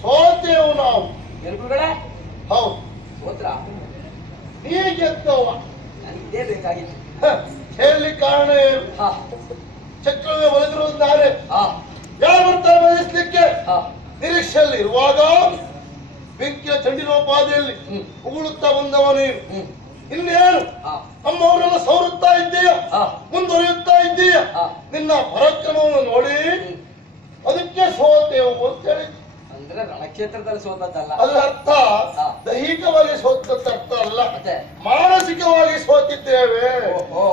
ಸೋತೆವು ನಾವು. ಗುರುಗಳೇ ಹೌದು, ಸೋತ್ರ ನೀ ಗೆದ್ದವ. ನನಗೆ ಇದೇ ಬೇಕಾಗಿತ್ತು. ಹೇಳಿ ಕಾರಣ ಏನು? ಹಾ ಚಕ್ರವೇ ಒಳಗಿರುವುದು ನಾನೇ. ಹಾ ಯಾರು ಬರ್ತಾರೆ ಬಯಸ್ಲಿಕ್ಕೆ? ಹಾ ನಿರೀಕ್ಷೆಯಲ್ಲಿ ಇರುವಾಗ ಬೆಂಕಿಯ ಚಂಡಿರೋಪಾದಿಯಲ್ಲಿ ಉಗುಳುತ್ತಾ ಬಂದವ ನೀನು. ಇನ್ನೇನು ನಮ್ಮವರೆಲ್ಲ ಸೌರುತ್ತಾ ಇದ್ದೀಯ, ಮುಂದುವರಿಯುತ್ತಾ ಇದ್ದೀಯ. ನಿನ್ನ ಪರಾಕ್ರಮವನ್ನು ನೋಡಿ ಅದಕ್ಕೆ ಸೋತೆವು ಅಂತೇಳಿ. ಅಂದ್ರೆ ರಣಕ್ಷೇತ್ರದಲ್ಲಿ ಸೋತದ್ದಲ್ಲ, ಅದರ ಅರ್ಥ ದೈಹಿಕವಾಗಿ ಸೋತದ ಅರ್ಥ ಅಲ್ಲ, ಮತ್ತೆ ಮಾನಸಿಕವಾಗಿ ಸೋತಿದ್ದೇವೆ. ಓಹೋ